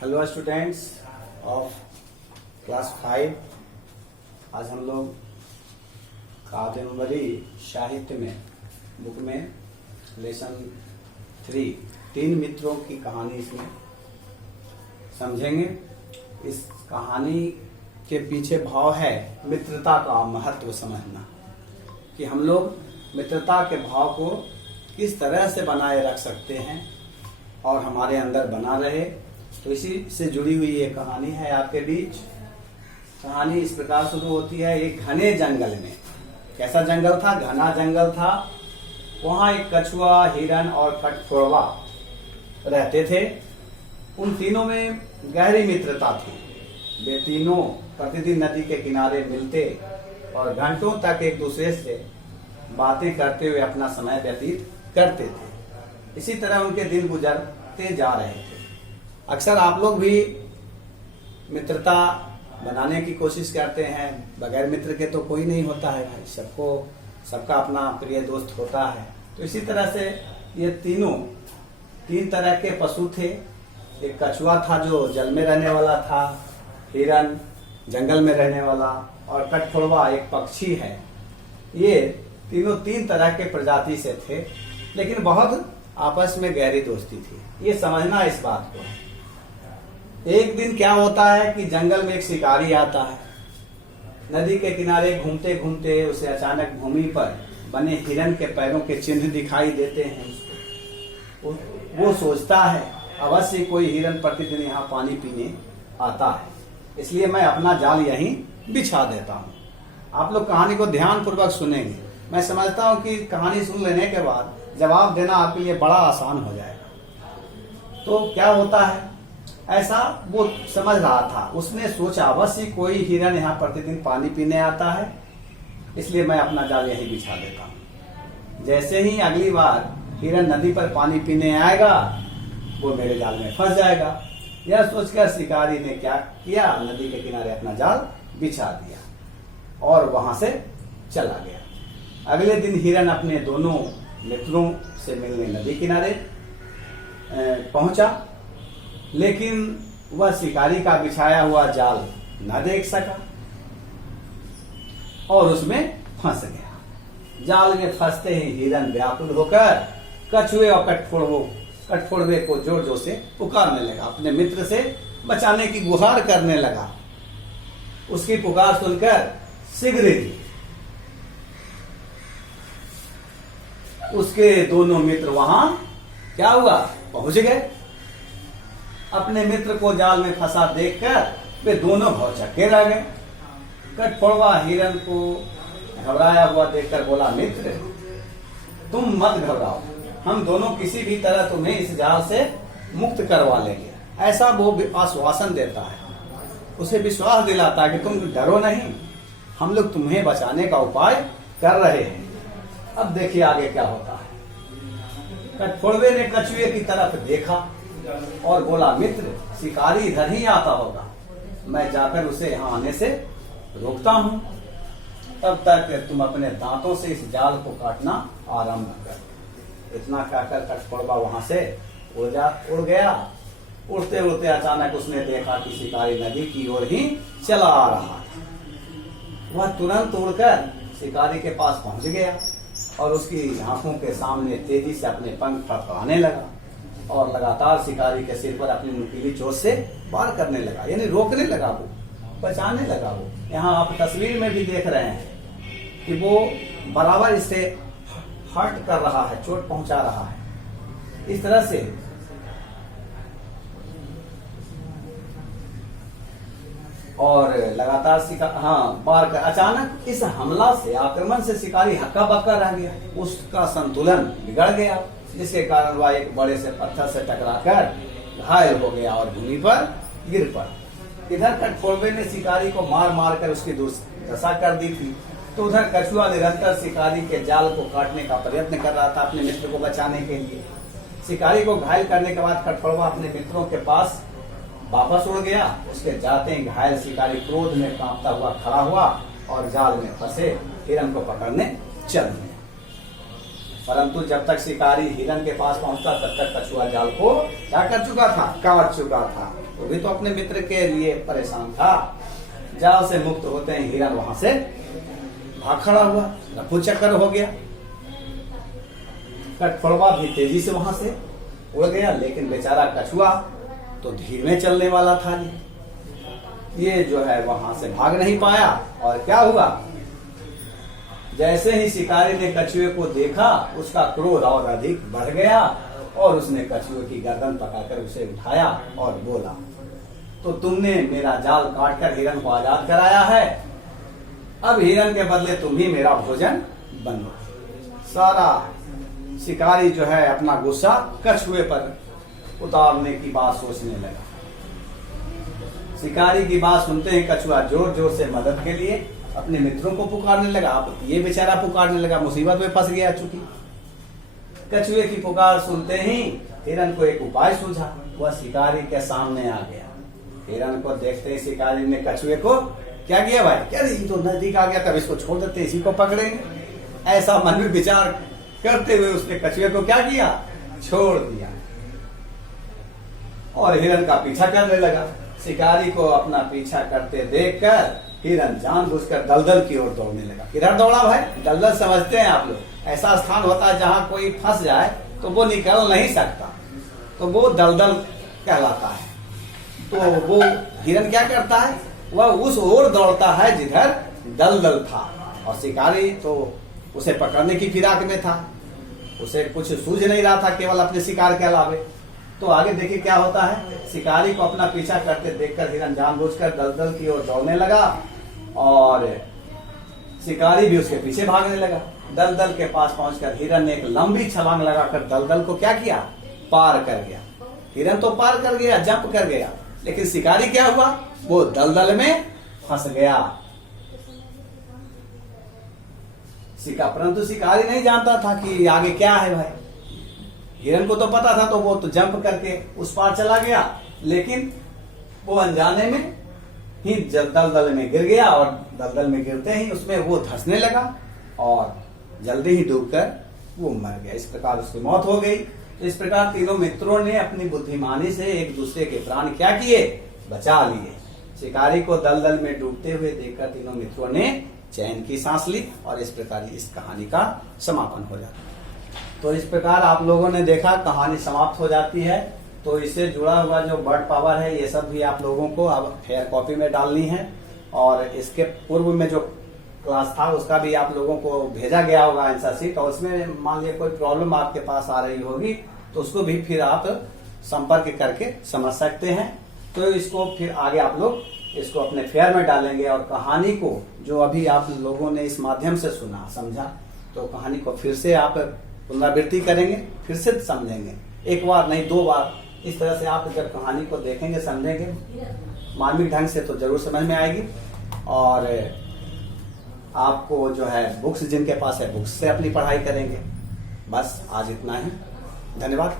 Hello students of class 5। आज हम लोग कादम्बरी साहित्य में बुक में लेसन 3 तीन मित्रों की कहानी इसमें समझेंगे। इस कहानी के पीछे भाव है मित्रता का महत्व समझना, कि हम लोग मित्रता के भाव को किस तरह से बनाए रख सकते हैं और हमारे अंदर बना रहे। तो इसी से जुड़ी हुई ये कहानी है आपके बीच। कहानी इस प्रकार शुरू होती है। एक घने जंगल में, कैसा जंगल था? घना जंगल था। वहां एक कछुआ, हिरन और कठफोड़वा रहते थे। उन तीनों में गहरी मित्रता थी। वे तीनों प्रतिदिन नदी के किनारे मिलते और घंटों तक एक दूसरे से बातें करते हुए अपना समय व्यतीत करते थे। इसी तरह उनके दिन गुजरते जा रहे थे। अक्सर आप लोग भी मित्रता बनाने की कोशिश करते हैं। बगैर मित्र के तो कोई नहीं होता है भाई, सबका अपना प्रिय दोस्त होता है। तो इसी तरह से ये तीन तरह के पशु थे। एक कछुआ था जो जल में रहने वाला था, हिरन जंगल में रहने वाला और कठफोड़वा एक पक्षी है। ये तीनों तीन तरह के प्रजाति से थे, लेकिन बहुत आपस में गहरी दोस्ती थी। ये समझना इस बात को है। एक दिन क्या होता है कि जंगल में एक शिकारी आता है। नदी के किनारे घूमते घूमते उसे अचानक भूमि पर बने हिरन के पैरों के चिन्ह दिखाई देते हैं। वो सोचता है अवश्य कोई हिरन प्रतिदिन यहाँ पानी पीने आता है, इसलिए मैं अपना जाल यहीं बिछा देता हूँ। आप लोग कहानी को ध्यान पूर्वक सुनेंगे। मैं समझता हूँ कि कहानी सुन लेने के बाद जवाब देना आपके लिए बड़ा आसान हो जाएगा। तो क्या होता है, ऐसा वो समझ रहा था। उसने सोचा अवश्य कोई हिरन यहाँ प्रतिदिन पानी पीने आता है, इसलिए मैं अपना जाल यहीं बिछा देता हूँ। जैसे ही अगली बार हिरन नदी पर पानी पीने आएगा, वो मेरे जाल में फंस जाएगा। यह सोचकर शिकारी ने क्या किया, नदी के किनारे अपना जाल बिछा दिया और वहां से चला गया। अगले दिन हिरन अपने दोनों मित्रों से मिलने नदी किनारे पहुंचा, लेकिन वह शिकारी का बिछाया हुआ जाल न देख सका और उसमें फंस गया। जाल में फंसते ही हिरन व्याकुल होकर कछुए और कठफोड़वे को जोर जोर से पुकारने लगा, अपने मित्र से बचाने की गुहार करने लगा। उसकी पुकार सुनकर शीघ्र ही उसके दोनों मित्र वहां क्या हुआ, पहुंच गए। अपने मित्र को जाल में फंसा देखकर वे दोनों भौचक्के रह गए। कठफोड़वा हिरन को घबराया हुआ देखकर बोला, मित्र तुम मत घबराओ, हम दोनों किसी भी तरह तुम्हें इस जाल से मुक्त करवा लेंगे। ऐसा वो आश्वासन देता है, उसे विश्वास दिलाता है कि तुम डरो नहीं, हम लोग तुम्हें बचाने का उपाय कर रहे हैं। अब देखिए आगे क्या होता है। कठफोड़वे ने कछुए की तरफ देखा और बोला, मित्र शिकारी इधर ही आता होगा, मैं जाकर उसे यहाँ आने से रोकता हूँ, तब तक तुम अपने दांतों से इस जाल को काटना आरंभ कर। इतना कहकर कठफोड़वा वहां से उड़ गया। उड़ते उड़ते अचानक उसने देखा कि शिकारी नदी की ओर ही चला आ रहा था। वह तुरंत उड़कर शिकारी के पास पहुंच गया और उसकी आंखों के सामने तेजी से अपने पंख फड़फड़ाने लगा और लगातार शिकारी के सिर पर अपनी नुकीली चोट से वार करने लगा, यानी रोकने लगा, वो बचाने लगा। वो यहाँ आप तस्वीर में भी देख रहे हैं कि वो बराबर इससे हर्ट कर रहा है, चोट पहुंचा रहा है। इस तरह से और लगातार वार कर अचानक इस हमला से, आक्रमण से शिकारी हक्का बक्का रह गया। उसका संतुलन बिगड़ गया, जिसके कारण वह एक बड़े से पत्थर से टकराकर घायल हो गया और भूमि पर गिर पड़ा। इधर कठफोड़वे ने शिकारी को मार मार कर उसकी दुर्दशा कर दी थी, तो उधर कछुआ निरंतर शिकारी के जाल को काटने का प्रयत्न कर रहा था अपने मित्र को बचाने के लिए। शिकारी को घायल करने के बाद कठफोड़वा अपने मित्रों के पास वापस उड़ गया। उसके जाते ही घायल शिकारी क्रोध में कांपता हुआ खड़ा हुआ और जाल में फंसे हिरन को पकड़ने चल गया। परंतु जब तक शिकारी हिरन के पास पहुंचता तब तक कछुआ जाल को क्या कर चुका था, काट चुका था। भी तो अपने मित्र के लिए परेशान था। जाल से मुक्त होते हैं हिरन वहां से भाग खड़ा हुआ, रफू चक्कर हो गया। कठफोड़वा भी तेजी से वहां से उड़ गया, लेकिन बेचारा कछुआ तो धीमे चलने वाला था। ये जो है वहां से भाग नहीं पाया। और क्या हुआ, जैसे ही शिकारी ने कछुए को देखा उसका क्रोध और अधिक बढ़ गया और उसने कछुए की गर्दन पकड़कर उसे उठाया और बोला, तो तुमने मेरा जाल काटकर हिरन को आजाद कराया है, अब हिरन के बदले तुम ही मेरा भोजन बनो। सारा शिकारी जो है अपना गुस्सा कछुए पर उतारने की बात सोचने लगा। शिकारी की बात सुनते ही कछुआ जोर जोर से मदद के लिए अपने मित्रों को पुकारने लगा। अब ये बेचारा पुकारने लगा, मुसीबत में फंस गया। चूंकि कछुए की पुकार सुनते ही हिरन को एक उपाय सूझा, वह शिकारी के सामने आ गया। हिरन को देखते ही शिकारी ने कछुए को क्या किया, भाई क्या ये तो नजदीक आ गया, तब इसको छोड़ देते, इसी को पकड़ेंगे। ऐसा मन में विचार करते हुए उसने कछुए को क्या किया, छोड़ दिया और हिरन का पीछा करने लगा। शिकारी को अपना पीछा करते देखकर हिरन जानबूझकर दलदल की ओर दौड़ने लगा। किधर दौड़ा भाई, दलदल समझते हैं आप लोग, ऐसा स्थान होता है जहां कोई फंस जाए तो वो निकल नहीं सकता, तो वो दलदल कहलाता है। तो वो हिरन क्या करता है, वह उस ओर दौड़ता है जिधर दलदल था, और शिकारी तो उसे पकड़ने की फिराक में था, उसे कुछ सूझ नहीं रहा था केवल अपने शिकार के अलावे। तो आगे देखिए क्या होता है, शिकारी को अपना पीछा करते देखकर हिरन जानबूझकर दलदल की ओर दौड़ने लगा और शिकारी भी उसके पीछे भागने लगा। दलदल के पास पहुंचकर हिरन ने एक लंबी छलांग लगाकर दलदल को क्या किया, पार कर गया। हिरन तो पार कर गया, जंप कर गया, लेकिन शिकारी क्या हुआ, वो दलदल में फंस गया। परंतु शिकारी नहीं जानता था कि आगे क्या है भाई। हिरन को तो पता था, तो वो तो जंप करके उस पार चला गया, लेकिन वो अनजाने में ही दलदल में गिर गया और दलदल में गिरते ही उसमें वो धंसने लगा और जल्दी ही डूबकर वो मर गया। इस प्रकार उसकी मौत हो गई। इस प्रकार तीनों मित्रों ने अपनी बुद्धिमानी से एक दूसरे के प्राण क्या किए, बचा लिए। शिकारी को दलदल में डूबते हुए देखकर तीनों मित्रों ने चैन की सांस ली और इस प्रकार इस कहानी का समापन हो जाता है। तो इस प्रकार आप लोगों ने देखा कहानी समाप्त हो जाती है। तो इससे जुड़ा हुआ जो वर्ड पावर है ये सब भी आप लोगों को अब फेयर कॉपी में डालनी है, और इसके पूर्व में जो क्लास था उसका भी आप लोगों को भेजा गया होगा आंसर शीट, और उसमें मान लिया कोई प्रॉब्लम आपके पास आ रही होगी तो उसको भी फिर आप संपर्क करके समझ सकते हैं। तो इसको फिर आगे आप लोग इसको अपने फेयर में डालेंगे और कहानी को जो अभी आप लोगों ने इस माध्यम से सुना समझा, तो कहानी को फिर से आप पुनरावृत्ति करेंगे, फिर से समझेंगे, एक बार नहीं 2 बार। इस तरह से आप जब कहानी को देखेंगे समझेंगे मार्मिक ढंग से तो जरूर समझ में आएगी। और आपको जो है बुक्स जिनके पास है बुक्स से अपनी पढ़ाई करेंगे। बस आज इतना ही, धन्यवाद।